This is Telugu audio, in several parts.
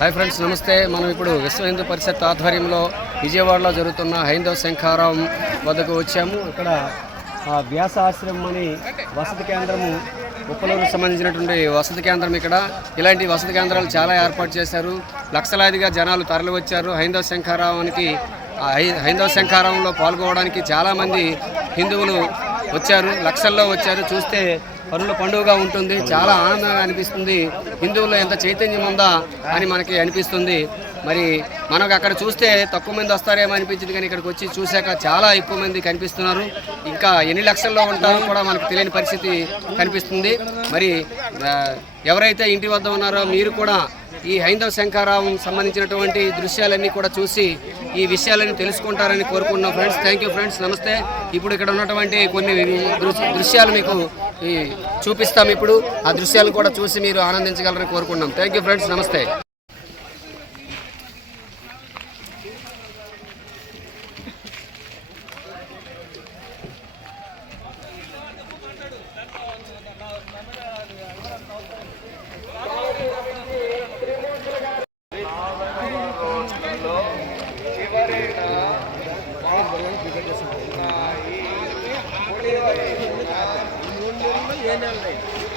హాయ్ ఫ్రెండ్స్ నమస్తే. మనం ఇప్పుడు విశ్వ హిందూ పరిషత్ ఆధ్వర్యంలో విజయవాడలో జరుగుతున్న హైందవ శంఖారావం వద్దకు వచ్చాము. ఇక్కడ ఆ, వ్యాస ఆశ్రమం అని వసతి కేంద్రము ఉప్పలూరుకు సంబంధించినటువంటి వసతి కేంద్రం ఇక్కడ. ఇలాంటి వసతి కేంద్రాలు చాలా ఏర్పాటు చేశారు. లక్షలాదిగా జనాలు తరలి వచ్చారు హైందవ శంఖారావానికి హైందవ శంఖారావంలో పాల్గొనడానికి చాలామంది హిందువులు వచ్చారు లక్షల్లో వచ్చారు. చూస్తే పనుల పండుగగా ఉంటుంది. చాలా ఆనందంగా అనిపిస్తుంది. హిందువుల్లో ఎంత చైతన్యం ఉందా అని మనకి అనిపిస్తుంది. మరి మనకు అక్కడ చూస్తే తక్కువ మంది వస్తారేమో అనిపించింది కానీ ఇక్కడికి వచ్చి చూశాక చాలా ఎక్కువ మంది కనిపిస్తున్నారు. ఇంకా ఎన్ని లక్షల్లో ఉంటారో కూడా మనకు తెలియని పరిస్థితి కనిపిస్తుంది. మరి ఎవరైతే ఇంటి వద్ద ఉన్నారో మీరు కూడా ఈ హైందవ శంకారావం సంబంధించినటువంటి దృశ్యాలన్నీ కూడా చూసి ఈ విషయాలన్నీ తెలుసుకుంటారని కోరుకుంటున్నాం ఫ్రెండ్స్. Thank you friends. నమస్తే. ఇప్పుడు ఇక్కడ ఉన్నటువంటి కొన్ని దృశ్యాలు మీకు చూపిస్తాం ఇప్పుడు. ఆ దృశ్యాలు కూడా చూసి మీరు ఆనందించగలరని కోరుకుంటున్నాం. Thank you friends. నమస్తే. you end up later.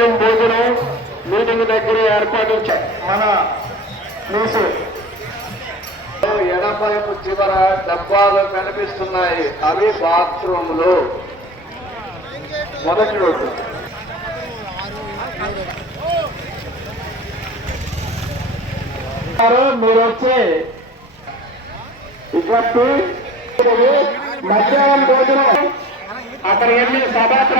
మధ్యాహ్నం భోజనం మీటింగ్ దగ్గర ఏర్పాటు మన న్యూస్ ఎడపైపు చివర డబ్బాలు కనిపిస్తున్నాయి. అవి బాత్రూములు. మొదటి రోడ్డు. మీరు వచ్చి ఇక్కడ మధ్యాహ్నం భోజనం. అక్కడ ఎన్ని సభాత్ర